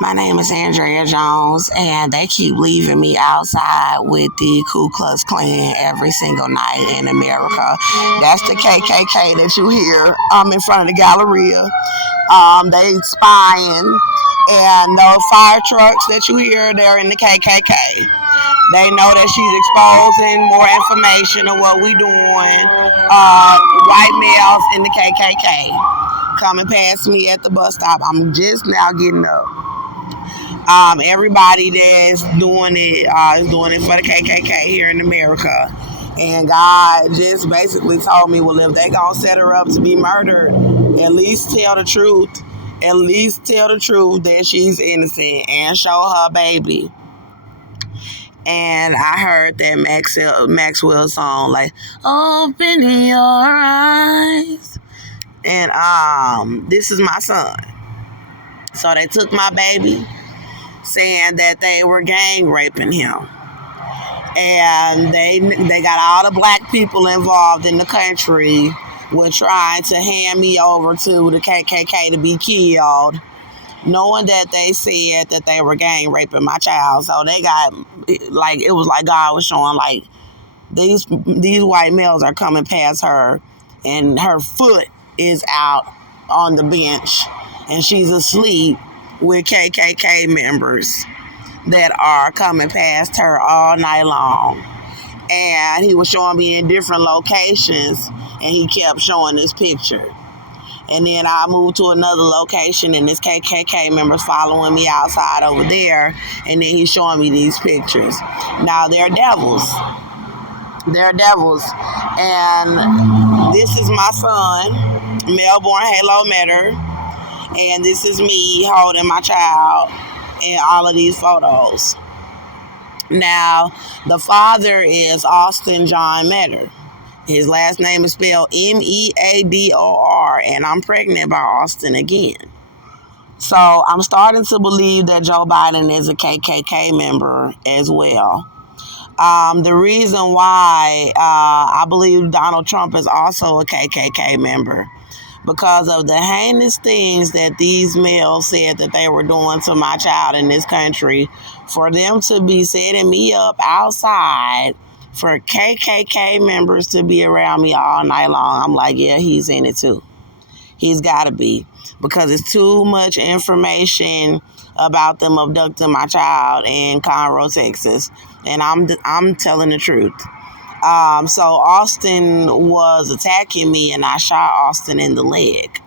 My name is Andrea Jones, and they keep leaving me outside with the Ku Klux Klan every single night in America. That's the KKK that you hear in front of the Galleria. They spying, and those fire trucks that you hear, they're in the KKK. They know that she's exposing more information of what we doing. White males in the KKK coming past me at the bus stop. I'm just now getting up. Everybody that's doing it is doing it for the KKK here in America. And God just basically told me, well, if they gonna set her up to be murdered, at least tell the truth. At least tell the truth that she's innocent and show her baby. And I heard that Maxwell song, like, open your eyes. And this is my son. So they took my baby, saying that they were gang raping him. And they got all the black people involved in the country with trying to hand me over to the KKK to be killed, knowing that they said that they were gang raping my child. So they got, like, it was like God was showing, like, these white males are coming past her, and her foot is out on the bench, and she's asleep with KKK members that are coming past her all night long. And he was showing me in different locations, and he kept showing this picture. And then I moved to another location, and this KKK member's following me outside over there, and then he's showing me these pictures. Now, they're devils. They're devils. And this is my son, Melbourne Halo Metter, and this is me holding my child in all of these photos. Now, the father is Austin John Metter. His last name is spelled Meador, and I'm pregnant by Austin again. So I'm starting to believe that Joe Biden is a KKK member as well. The reason why I believe Donald Trump is also a KKK member, because of the heinous things that these males said that they were doing to my child in this country. For them to be setting me up outside for KKK members to be around me all night long, I'm like, yeah, he's in it too. He's got to be, because it's too much information about them abducting my child in Conroe, Texas, and I'm telling the truth. So Austin was attacking me, and I shot Austin in the leg.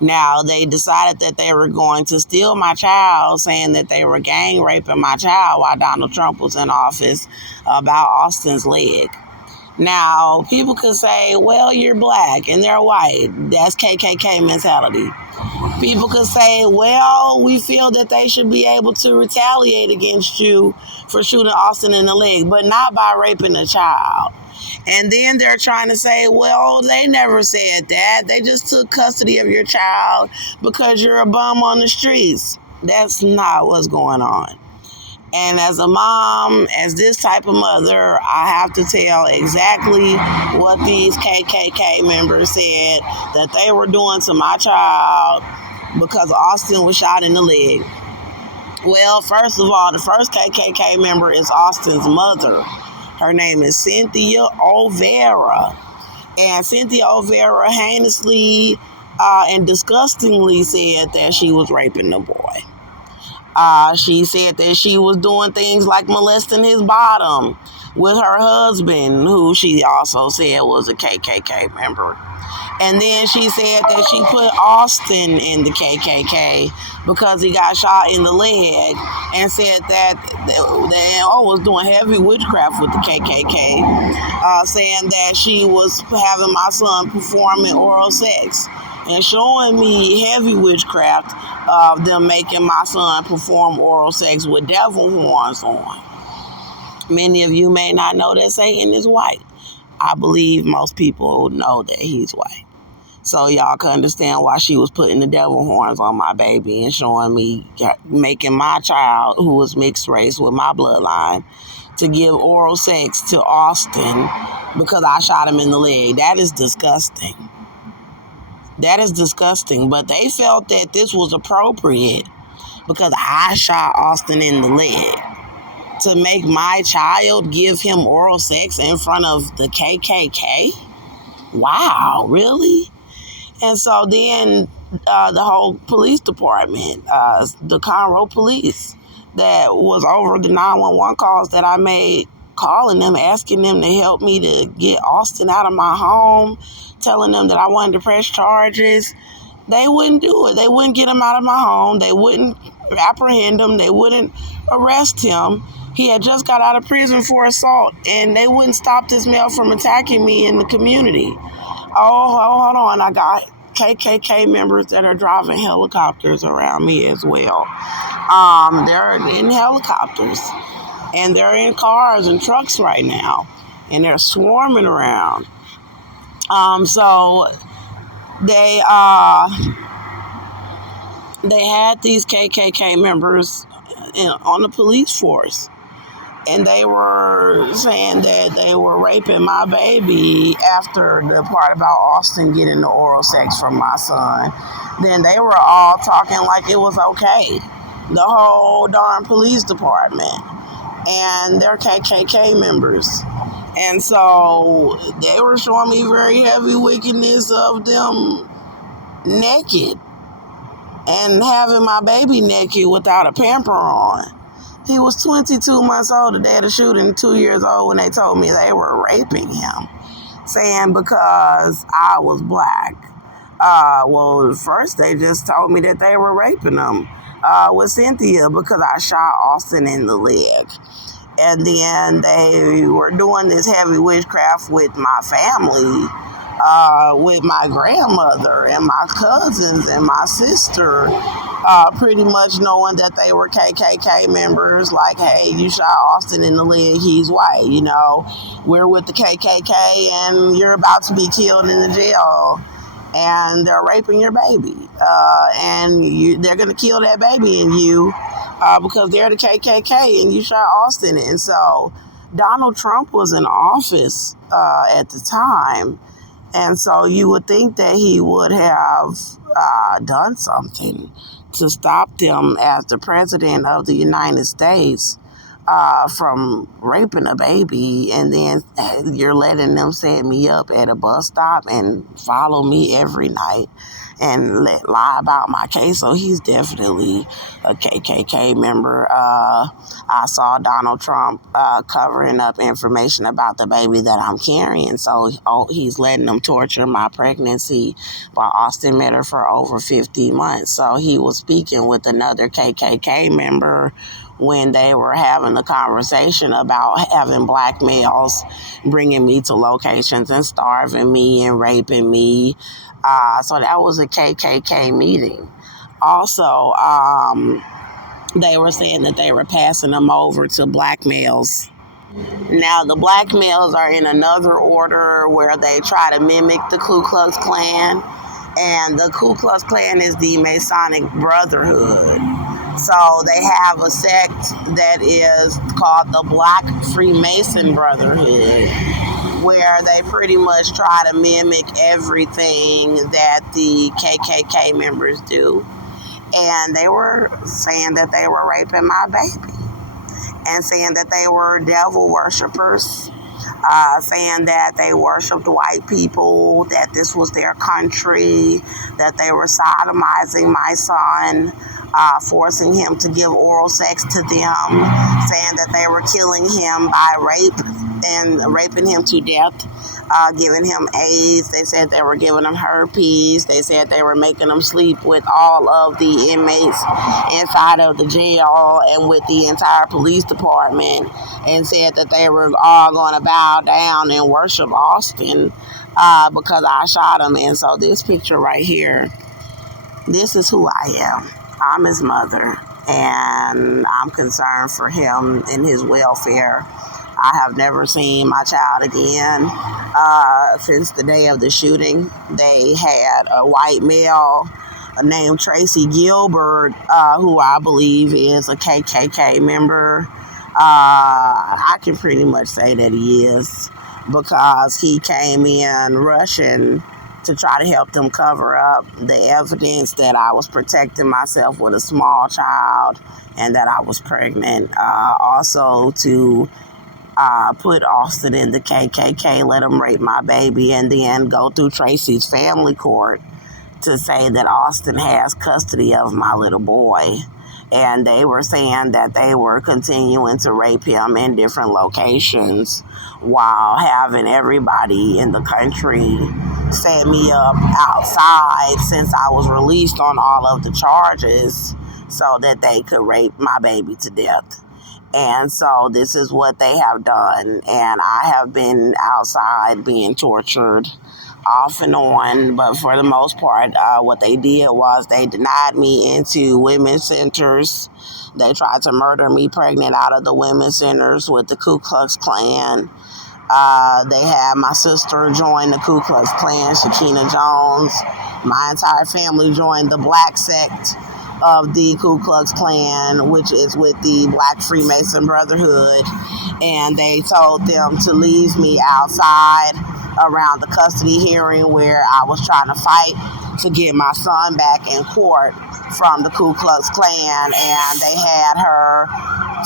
Now, they decided that they were going to steal my child, saying that they were gang raping my child while Donald Trump was in office, about Austin's leg. Now, people could say, well, you're black and they're white. That's KKK mentality. People could say, well, we feel that they should be able to retaliate against you for shooting Austin in the leg, but not by raping a child. And then they're trying to say, well, they never said that. They just took custody of your child because you're a bum on the streets. That's not what's going on. And as a mom, as this type of mother, I have to tell exactly what these KKK members said that they were doing to my child because Austin was shot in the leg. Well, first of all, the first KKK member is Austin's mother. Her name is Cynthia Olvera. And Cynthia Olvera heinously and disgustingly said that she was raping the boy. She said that she was doing things like molesting his bottom with her husband, who she also said was a KKK member. And then she said that she put Austin in the KKK because he got shot in the leg, and said that they was doing heavy witchcraft with the KKK, saying that she was having my son performing oral sex and showing me heavy witchcraft of them making my son perform oral sex with devil horns on. Many of you may not know that Satan is white. I believe most people know that he's white. So y'all can understand why she was putting the devil horns on my baby and showing me, making my child, who was mixed race with my bloodline, to give oral sex to Austin because I shot him in the leg. That is disgusting. That is disgusting. But they felt that this was appropriate because I shot Austin in the leg. To make my child give him oral sex in front of the KKK? Wow, really? And so then the whole police department, the Conroe police, that was over the 911 calls that I made, calling them, asking them to help me to get Austin out of my home, telling them that I wanted to press charges. They wouldn't do it. They wouldn't get him out of my home. They wouldn't apprehend him. They wouldn't arrest him. He had just got out of prison for assault, and they wouldn't stop this male from attacking me in the community. Oh, hold on. I got KKK members that are driving helicopters around me as well. They're in helicopters, and they're in cars and trucks right now, and they're swarming around. So they had these KKK members on the police force, and they were saying that they were raping my baby after the part about Austin getting the oral sex from my son. Then they were all talking like it was okay. The whole darn police department. And they're KKK members. And so they were showing me very heavy wickedness of them naked and having my baby naked without a pamper on. He was 22 months old the day of the shooting, 2 years old when they told me they were raping him, saying because I was black. Well, first they just told me that they were raping him with Cynthia because I shot Austin in the leg. And then they were doing this heavy witchcraft with my family, with my grandmother and my cousins and my sister, pretty much knowing that they were KKK members. Like, hey, you shot Austin in the leg, he's white, we're with the KKK and you're about to be killed in the jail. And they're raping your baby. They're going to kill that baby in you because they're the KKK and you shot Austin. And so Donald Trump was in office at the time. And so you would think that he would have done something to stop them as the president of the United States from raping a baby, and then you're letting them set me up at a bus stop and follow me every night and lie about my case. So he's definitely a KKK member. I saw Donald Trump covering up information about the baby that I'm carrying. So he's letting them torture my pregnancy while Austin met her for over 50 months. So he was speaking with another KKK member when they were having the conversation about having black males bringing me to locations and starving me and raping me. So that was a KKK meeting. Also, they were saying that they were passing them over to black males. Now, the black males are in another order where they try to mimic the Ku Klux Klan. And the Ku Klux Klan is the Masonic Brotherhood. So they have a sect that is called the Black Freemason Brotherhood, where they pretty much try to mimic everything that the KKK members do. And they were saying that they were raping my baby and saying that they were devil worshipers, saying that they worshiped white people, that this was their country, that they were sodomizing my son, forcing him to give oral sex to them, saying that they were killing him by rape and raping him to death, giving him AIDS. They said they were giving him herpes. They said they were making him sleep with all of the inmates inside of the jail and with the entire police department, and said that they were all going to bow down and worship Austin because I shot him. And so this picture right here, this is who I am. I'm his mother, and I'm concerned for him and his welfare. I have never seen my child again since the day of the shooting. They had a white male named Tracy Gilbert, who I believe is a KKK member. I can pretty much say that he is, because he came in rushing to try to help them cover up the evidence that I was protecting myself with a small child and that I was pregnant. Also to put Austin in the KKK, let him rape my baby, and then go through Tracy's family court to say that Austin has custody of my little boy. And they were saying that they were continuing to rape him in different locations while having everybody in the country set me up outside since I was released on all of the charges so that they could rape my baby to death. And so this is what they have done. And I have been outside being tortured off and on. But for the most part, what they did was they denied me into women's centers. They tried to murder me pregnant out of the women's centers with the Ku Klux Klan. They had my sister join the Ku Klux Klan, Shakina Jones. My entire family joined the black sect of the Ku Klux Klan, which is with the Black Freemason Brotherhood. And they told them to leave me outside around the custody hearing where I was trying to fight to get my son back in court from the Ku Klux Klan. And they had her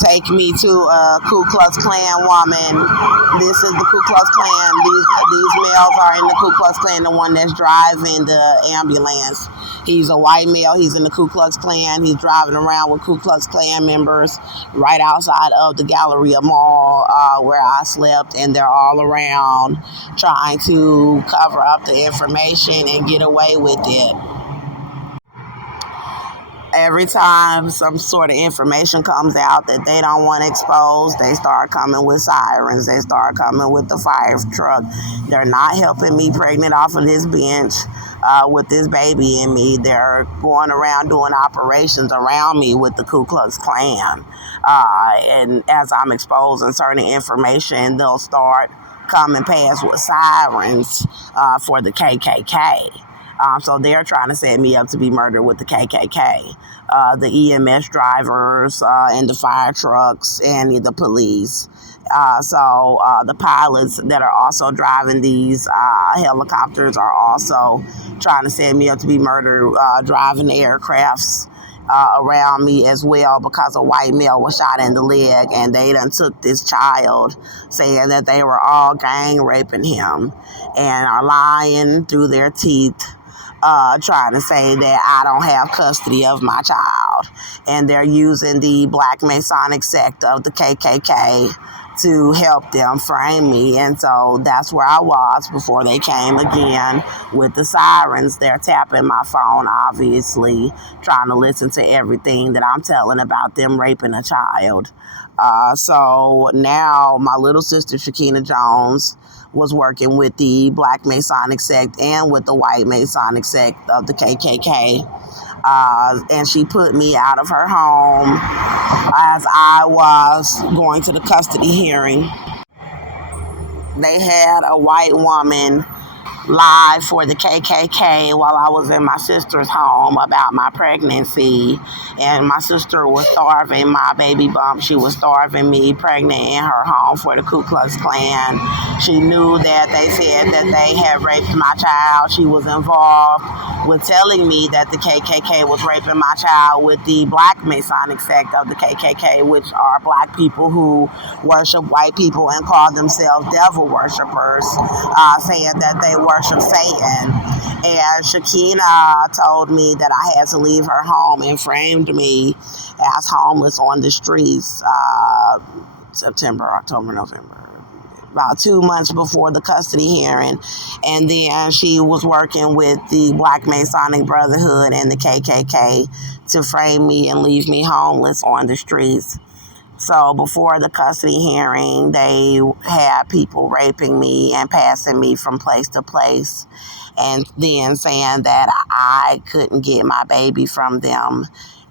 take me to a Ku Klux Klan woman. This is the Ku Klux Klan. These males are in the Ku Klux Klan, the one that's driving the ambulance. He's a white male. He's in the Ku Klux Klan. He's driving around with Ku Klux Klan members right outside of the Galleria Mall where I slept, and they're all around trying to cover up the information and get away with it. Every time some sort of information comes out that they don't want exposed, they start coming with sirens. They start coming with the fire truck. They're not helping me pregnant off of this bench with this baby in me. They're going around doing operations around me with the Ku Klux Klan. And as I'm exposing certain information, they'll start coming past with sirens for the KKK. So they're trying to set me up to be murdered with the KKK. The EMS drivers and the fire trucks and the police. So the pilots that are also driving these helicopters are also trying to set me up to be murdered, driving the aircrafts around me as well, because a white male was shot in the leg, and they done took this child, saying that they were all gang raping him and are lying through their teeth. Trying to say that I don't have custody of my child. And they're using the Black Masonic sect of the KKK to help them frame me. And so that's where I was before they came again with the sirens. They're tapping my phone, obviously, trying to listen to everything that I'm telling about them raping a child. So now my little sister, Shakina Jones, was working with the Black Masonic sect and with the White Masonic sect of the KKK. And she put me out of her home as I was going to the custody hearing. They had a white woman live for the KKK while I was in my sister's home about my pregnancy. And my sister was starving my baby bump. She was starving me pregnant in her home for the Ku Klux Klan. She knew that they said that they had raped my child. She was involved with telling me that the KKK was raping my child with the Black Masonic sect of the KKK, which are black people who worship white people and call themselves devil worshipers, saying that they worship Satan. And Shakina told me that I had to leave her home and framed me as homeless on the streets September, October, November, about 2 months before the custody hearing. And then she was working with the Black Masonic Brotherhood and the KKK to frame me and leave me homeless on the streets. So before the custody hearing, they had people raping me and passing me from place to place, and then saying that I couldn't get my baby from them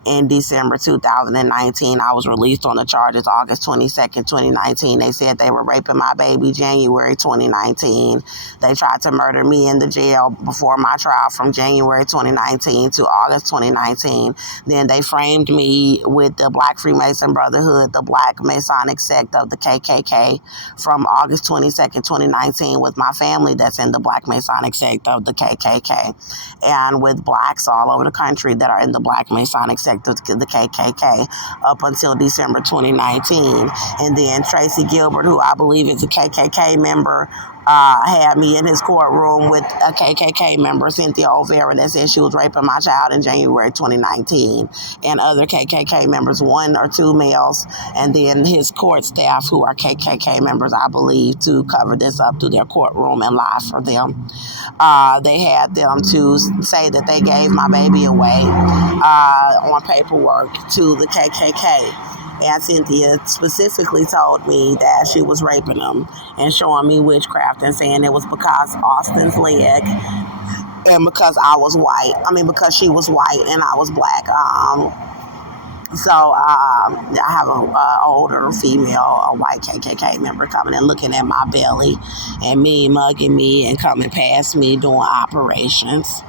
in December 2019. I was released on the charges August 22nd, 2019. They said they were raping my baby January 2019. They tried to murder me in the jail before my trial from January 2019 to August 2019. Then they framed me with the Black Freemason Brotherhood, the Black Masonic sect of the KKK, from August 22nd, 2019, with my family that's in the Black Masonic sect of the KKK, and with blacks all over the country that are in the Black Masonic sect of the KKK up until December 2019. And then Tracy Gilbert, who I believe is a KKK member, had me in his courtroom with a KKK member, Cynthia O'Vera, that said she was raping my child in January 2019, and other KKK members, 1 or 2 males, and then his court staff who are KKK members, I believe, to cover this up through their courtroom and lie for them. They had them to say that they gave my baby away on paperwork to the KKK. And Cynthia specifically told me that she was raping him and showing me witchcraft and saying it was because Austin's leg and because because she was white and I was black. So I have a older female, a white KKK member coming and looking at my belly and me mugging me and coming past me doing operations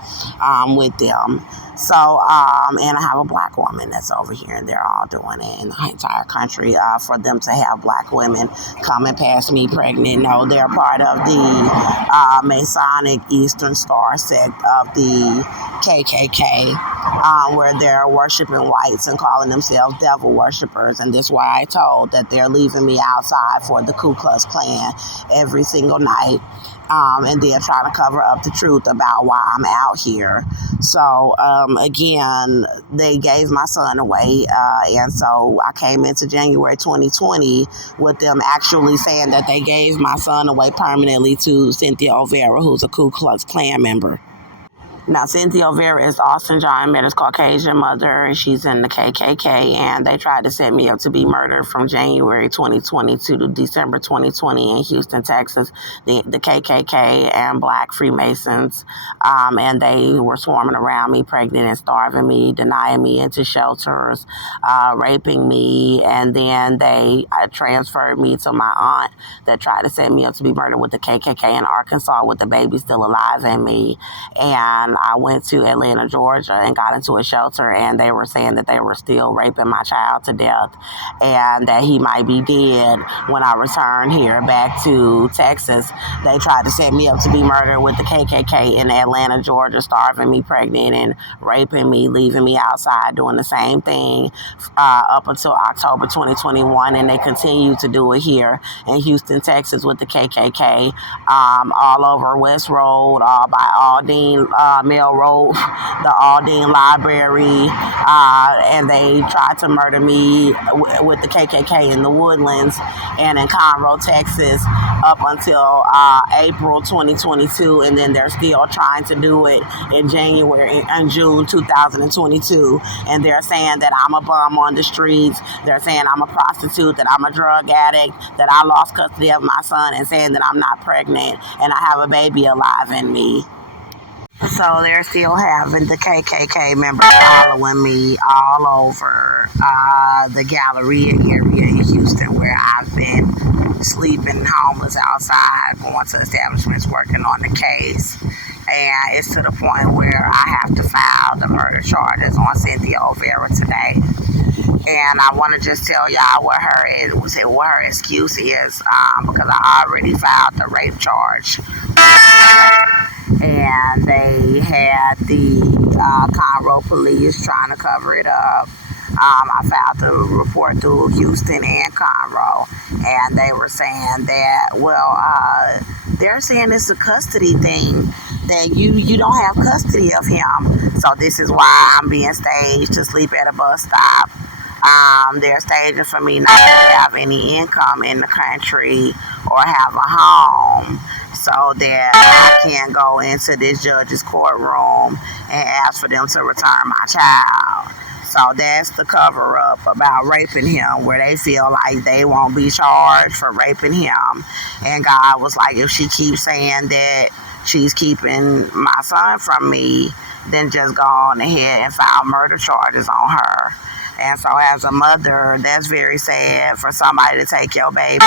with them. So, and I have a black woman that's over here, and they're all doing it in the entire country for them to have black women coming past me pregnant. No, they're part of the Masonic Eastern Star sect of the KKK, where they're worshiping whites and calling themselves devil worshipers. And that's why I told that they're leaving me outside for the Ku Klux Klan every single night. And then trying to cover up the truth about why I'm out here. So, again, they gave my son away. And so I came into January 2020 with them actually saying that they gave my son away permanently to Cynthia O'Vera, who's a Ku Klux Klan member. Now, Cynthia O'Vera is Austin John Mitter's Caucasian mother, and she's in the KKK, and they tried to set me up to be murdered from January 2020 to December 2020 in Houston, Texas. The KKK and Black Freemasons, and they were swarming around me, pregnant and starving me, denying me into shelters, raping me, and then they transferred me to my aunt that tried to set me up to be murdered with the KKK in Arkansas with the baby still alive in me. And I went to Atlanta, Georgia, and got into a shelter, and they were saying that they were still raping my child to death and that he might be dead when I return here back to Texas. They tried to set me up to be murdered with the KKK in Atlanta, Georgia, starving me pregnant and raping me, leaving me outside, doing the same thing up until October 2021, and they continue to do it here in Houston, Texas with the KKK, all over West Road, all by Aldine, Mill Road, the Aldine Library, and they tried to murder me with the KKK in the Woodlands and in Conroe, Texas, up until April 2022, and then they're still trying to do it in January and June 2022, and they're saying that I'm a bum on the streets, they're saying I'm a prostitute, that I'm a drug addict, that I lost custody of my son, and saying that I'm not pregnant and I have a baby alive in me. So they're still having the KKK members following me all over the Galleria area in Houston, where I've been sleeping homeless outside, going to establishments, working on the case. And it's to the point where I have to file the murder charges on Cynthia O'Vera today. And I want to just tell y'all what her excuse is, because I already filed the rape charge. And they had the Conroe police trying to cover it up. I filed the report through Houston and Conroe, and they were saying that, they're saying it's a custody thing, that you don't have custody of him. So this is why I'm being staged to sleep at a bus stop. They're staging for me not to have any income in the country or have a home, so that I can go into this judge's courtroom and ask for them to return my child. So that's the cover-up about raping him, where they feel like they won't be charged for raping him. And God was like, if she keeps saying that she's keeping my son from me, then just go on ahead and file murder charges on her. And so, as a mother, that's very sad for somebody to take your baby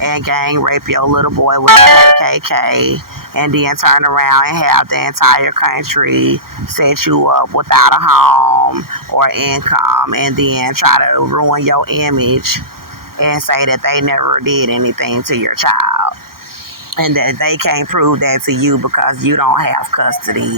and gang rape your little boy with the KKK, and then turn around and have the entire country set you up without a home or income, and then try to ruin your image and say that they never did anything to your child, and that they can't prove that to you because you don't have custody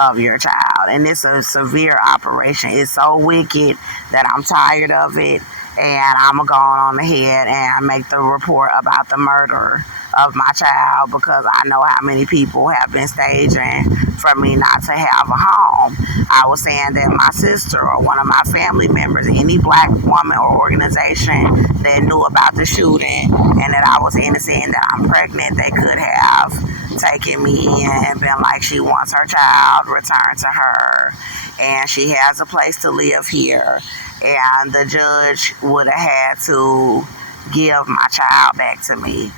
of your child. And it's a severe operation. It's so wicked that I'm tired of it, and I'm going to go on ahead and make the report about the murder of my child, because I know how many people have been staging for me not to have a home. I was saying that my sister or one of my family members, any black woman or organization that knew about the shooting and that I was innocent and that I'm pregnant, they could have taken me in and been like, she wants her child returned to her and she has a place to live here, and the judge would have had to give my child back to me.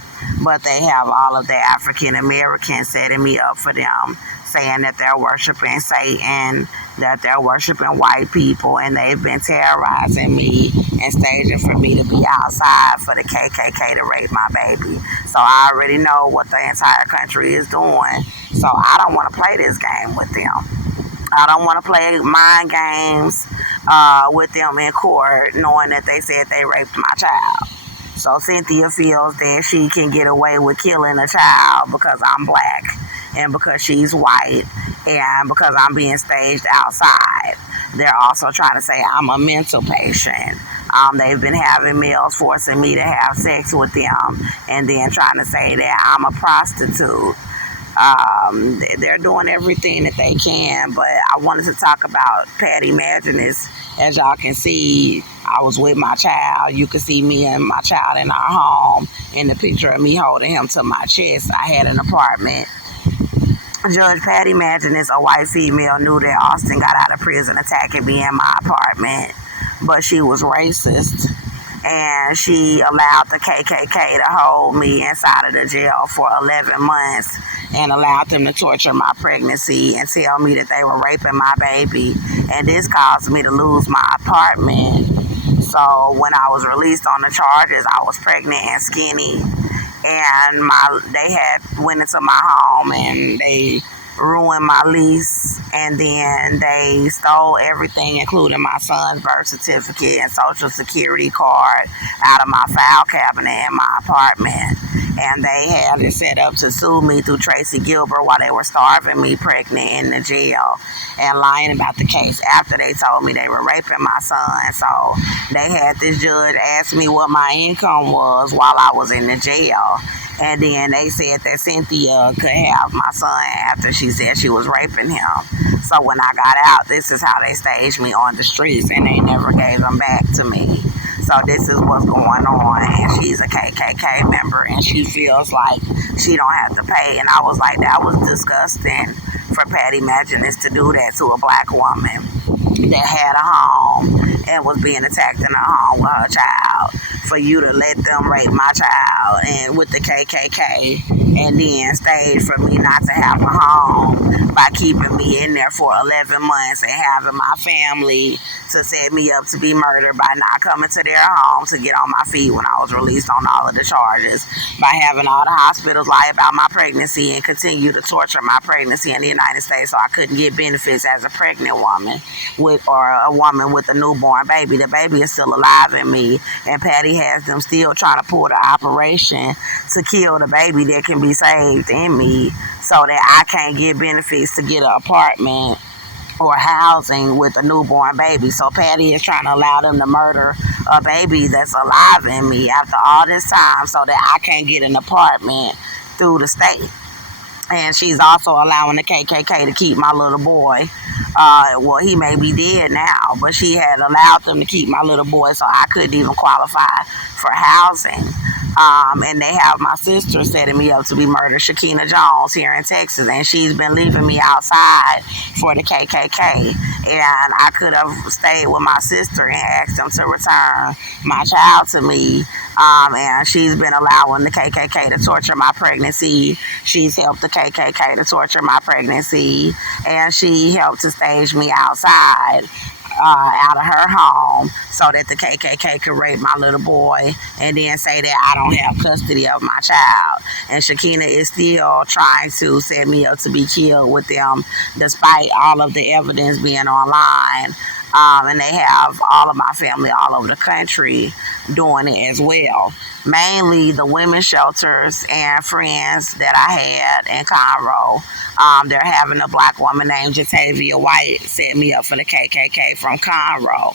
But they have all of the African Americans setting me up for them, saying that they're worshiping Satan, that they're worshiping white people, and they've been terrorizing me and staging for me to be outside for the KKK to rape my baby. So I already know what the entire country is doing. So I don't want to play this game with them. I don't want to play mind games with them in court, knowing that they said they raped my child. So Cynthia feels that she can get away with killing a child because I'm black and because she's white and because I'm being staged outside. They're also trying to say I'm a mental patient. They've been having males forcing me to have sex with them and then trying to say that I'm a prostitute. They're doing everything that they can, but I wanted to talk about Patty Maginnis. As y'all can see, I was with my child. You can see me and my child in our home. In the picture of me holding him to my chest, I had an apartment. Judge Patty Maginnis, a white female, knew that Austin got out of prison attacking me in my apartment, but she was racist. And she allowed the KKK to hold me inside of the jail for 11 months and allowed them to torture my pregnancy and tell me that they were raping my baby. And this caused me to lose my apartment. So when I was released on the charges, I was pregnant and skinny. And they had went into my home and they ruined my lease, and then they stole everything, including my son's birth certificate and social security card, out of my file cabinet in my apartment. And they had it set up to sue me through Tracy Gilbert while they were starving me pregnant in the jail and lying about the case after they told me they were raping my son. So they had this judge ask me what my income was while I was in the jail. And then they said that Cynthia could have my son after she said she was raping him. So when I got out, this is how they staged me on the streets, and they never gave him back to me. So this is what's going on. And she's a KKK member, and she feels like she don't have to pay. And I was like, that was disgusting for Patty Maginnis to do that to a black woman that had a home and was being attacked in her home with her child, for you to let them rape my child and with the KKK, and then stage for me not to have a home by keeping me in there for 11 months and having my family to set me up to be murdered by not coming to their home to get on my feet when I was released on all of the charges, by having all the hospitals lie about my pregnancy and continue to torture my pregnancy in the United States so I couldn't get benefits as a pregnant woman or a woman with a newborn baby. The baby is still alive in me, and Patty has them still trying to pull the operation to kill the baby that can be saved in me so that I can't get benefits to get an apartment or housing with a newborn baby. So Patty is trying to allow them to murder a baby that's alive in me after all this time so that I can't get an apartment through the state. And she's also allowing the KKK to keep my little boy. Well, he may be dead now, but she had allowed them to keep my little boy so I couldn't even qualify for housing. And they have my sister setting me up to be murdered, Shakina Jones, here in Texas, and she's been leaving me outside for the KKK. And I could have stayed with my sister and asked them to return my child to me. And she's been allowing the KKK to torture my pregnancy. She's helped the KKK to torture my pregnancy, and she helped to stage me outside out of her home so that the KKK could rape my little boy and then say that I don't have custody of my child. And Shakina is still trying to set me up to be killed with them despite all of the evidence being online. And they have all of my family all over the country doing it as well. Mainly the women's shelters and friends that I had in Conroe. They're having a black woman named Jatavia White set me up for the KKK from Conroe.